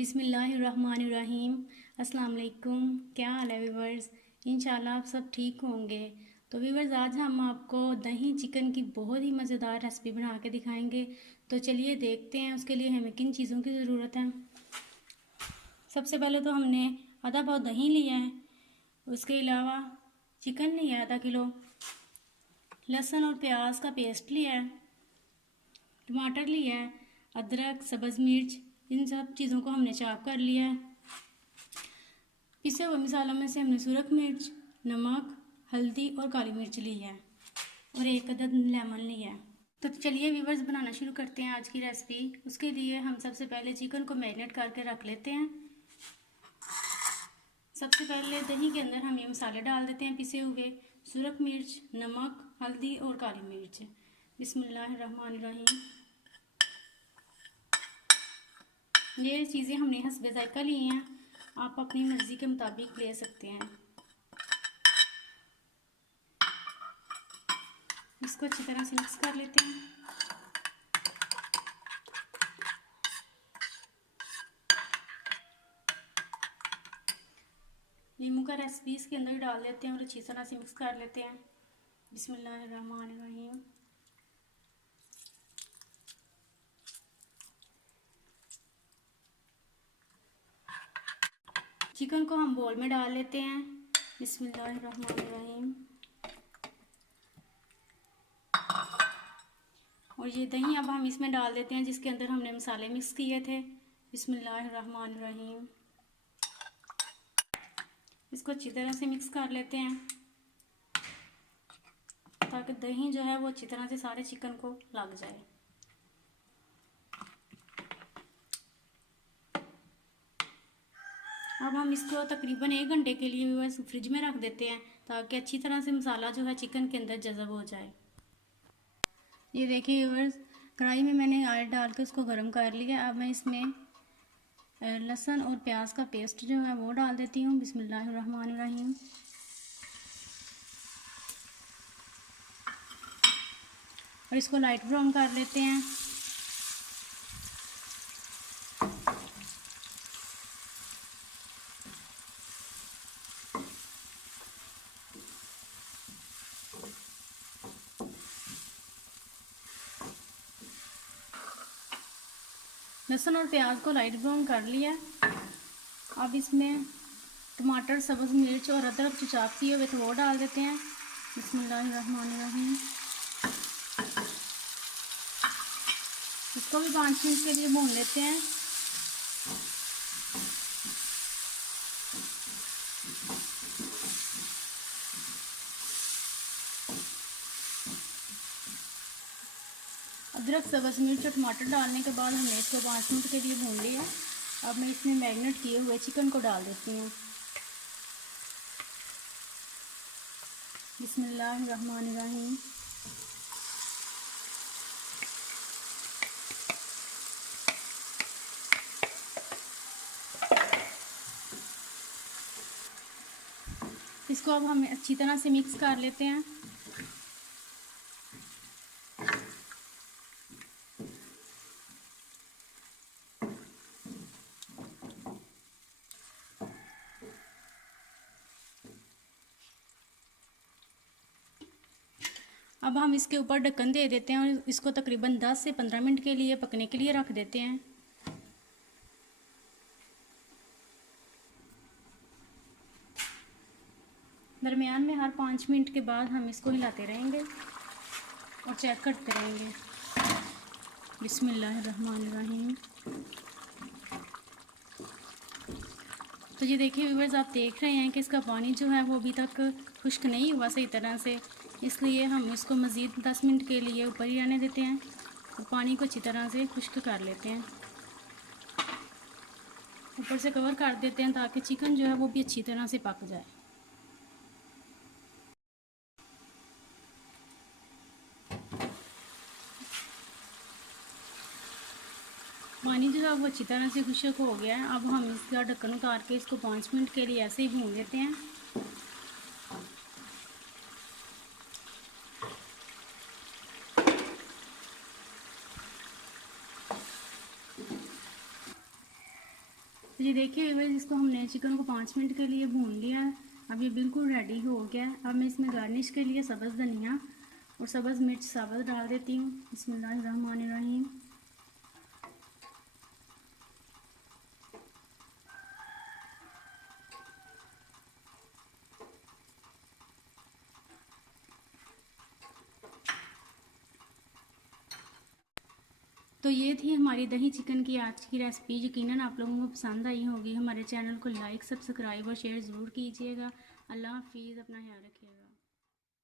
बिस्मिल्लाहिर्रहमानिर्रहीम। अस्सलाम वालेकुम। क्या हाल है व्यूवर्स? इंशाल्लाह आप सब ठीक होंगे। तो व्यूवर्स, आज हम आपको दही चिकन की बहुत ही मज़ेदार रेसिपी बना के दिखाएंगे। तो चलिए देखते हैं उसके लिए हमें किन चीज़ों की ज़रूरत है। सबसे पहले तो हमने आधा पाव दही लिया है, उसके अलावा चिकन लिया है आधा किलो, लहसुन और प्याज का पेस्ट लिया है, टमाटर लिया है, अदरक, सब्ज़ मिर्च, इन सब चीज़ों को हमने चॉप कर लिया है। पिसे हुए मसालों में से हमने सुरख मिर्च, नमक, हल्दी और काली मिर्च ली है और एक अदद लेमन लिया है। तो चलिए व्यूवर्स, बनाना शुरू करते हैं आज की रेसिपी। उसके लिए हम सबसे पहले चिकन को मैरिनेट करके रख लेते हैं। सबसे पहले दही के अंदर हम ये मसाले डाल देते हैं, पिसे हुए सुरख मिर्च, नमक, हल्दी और काली मिर्च। बिस्मिल्लाहिर्रहमानिर्रहीम। ये चीज़ें हमने हस्बे ज़ायक़ा ली हैं, आप अपनी मर्ज़ी के मुताबिक ले सकते हैं। इसको अच्छी तरह से मिक्स कर लेते हैं। नींबू का रस भी इसके अंदर डाल देते हैं और अच्छी तरह से मिक्स कर लेते हैं। बिस्मिल्लाहिर्रहमानिर्रहीम। चिकन को हम बोल में डाल लेते हैं। बिस्मिल्लाहिर्रहमानिर्रहीम। और ये दही अब हम इसमें डाल देते हैं जिसके अंदर हमने मसाले मिक्स किए थे। बिस्मिल्लाहिर्रहमानिर्रहीम। इसको अच्छी तरह से मिक्स कर लेते हैं ताकि दही जो है वो अच्छी तरह से सारे चिकन को लग जाए। अब हम इसको तकरीबन 1 घंटे के लिए बस फ्रिज में रख देते हैं ताकि अच्छी तरह से मसाला जो है चिकन के अंदर जज़ब हो जाए। ये देखिए व्यूअर्स, कढ़ाई में मैंने ऑयल डाल के उसको गर्म कर लिया। अब मैं इसमें लहसुन और प्याज का पेस्ट जो है वो डाल देती हूँ। बिस्मिल्लाहिर्रहमानिर्रहीम। और इसको लाइट ब्राउन कर लेते हैं। लहसुन और प्याज को लाइट ब्राउन कर लिया। अब इसमें टमाटर, सब्ज़ मिर्च और अदरक जो चॉप किए हुए थे वो डाल देते हैं। बिस्मिल्लाहिर्रहमानिर्रहीम। इसको भी 5 मिनट के लिए भून लेते हैं। अदरक, सब्ज़ मिर्च और टमाटर डालने के बाद हमने इसको 5 मिनट के लिए भून लिया। अब मैं इसमें मैरिनेट किए हुए चिकन को डाल देती हूँ। बिस्मिल्लाहिर्रहमानिर्रहीम। इसको अब हम अच्छी तरह से मिक्स कर लेते हैं। अब हम इसके ऊपर ढक्कन दे देते हैं और इसको तकरीबन 10 से 15 मिनट के लिए पकने के लिए रख देते हैं। दरमियान में हर 5 मिनट के बाद हम इसको हिलाते रहेंगे और चेक करते रहेंगे। बिस्मिल्लाहिर्रहमानिर्रहीम। तो ये देखिए व्यूअर्स, आप देख रहे हैं कि इसका पानी जो है वो अभी तक खुश्क नहीं हुआ सही तरह से, इसलिए हम इसको मज़ीद 10 मिनट के लिए ऊपर ही रहने देते हैं और पानी को अच्छी तरह से खुश्क कर लेते हैं। ऊपर से कवर कर देते हैं ताकि चिकन जो है वो भी अच्छी तरह से पक जाए। पानी जो है वो अच्छी तरह से खुश्क हो गया है। अब हम इसका ढक्कन उतार के इसको 5 मिनट के लिए ऐसे ही भून लेते हैं। तो ये देखिए व्यूअर्स, इसको हमने चिकन को 5 मिनट के लिए भून लिया है। अब ये बिल्कुल रेडी हो गया है। अब मैं इसमें गार्निश के लिए सब्ज़ धनिया और सब्ज़ मिर्च साबुत डाल देती हूँ। बिस्मिल्लाहिर्रहमानिर्रहीम। तो ये थी हमारी दही चिकन की आज की रेसिपी। यकीनन आप लोगों को पसंद आई होगी। हमारे चैनल को लाइक, सब्सक्राइब और शेयर ज़रूर कीजिएगा। अल्लाह हाफिज़, अपना ख्याल रखिएगा।